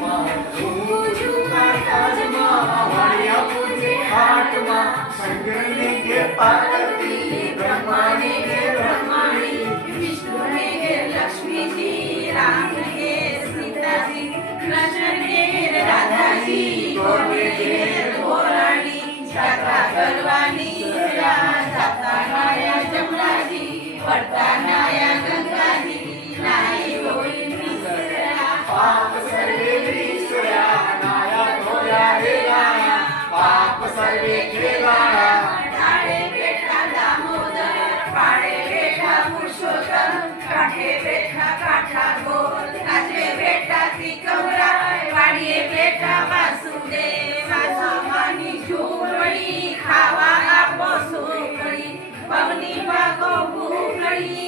માં ઝુમઝુમા કાજમાં વાળિયા પૂજે હાટમાં શંકરને કે પાર્વતી બ્રહ્માને કે બ્રહ્માણી વિષ્ણુને કે લક્ષ્મીજી રામને કે સીતાજી કૃષ્ણને કે રાધાજી ગોરને કે ગોરાણી જાત્રા કરવાની જાતા નાયા જમનાજી પડતા નાયા ગંગાજી નાઈ ધોઈ નીસર્યા પાપ સર્વે વિસર્યા નાયા ધોયા રે નાયા પાપ સર્વે ખેલાયા ડાળે બેઠા દામોદર પાળે બેઠા પુરુષોત્તમ કાંઠે બેઠા કાંઠા ગોર કાચે બેઠા ત્રિકમરા વાડીએ બેઠા વાસુદેવ વાસુમાની ઝૂંપડી ખાવા આપો સુખડી પગની વાગો ભૂખડી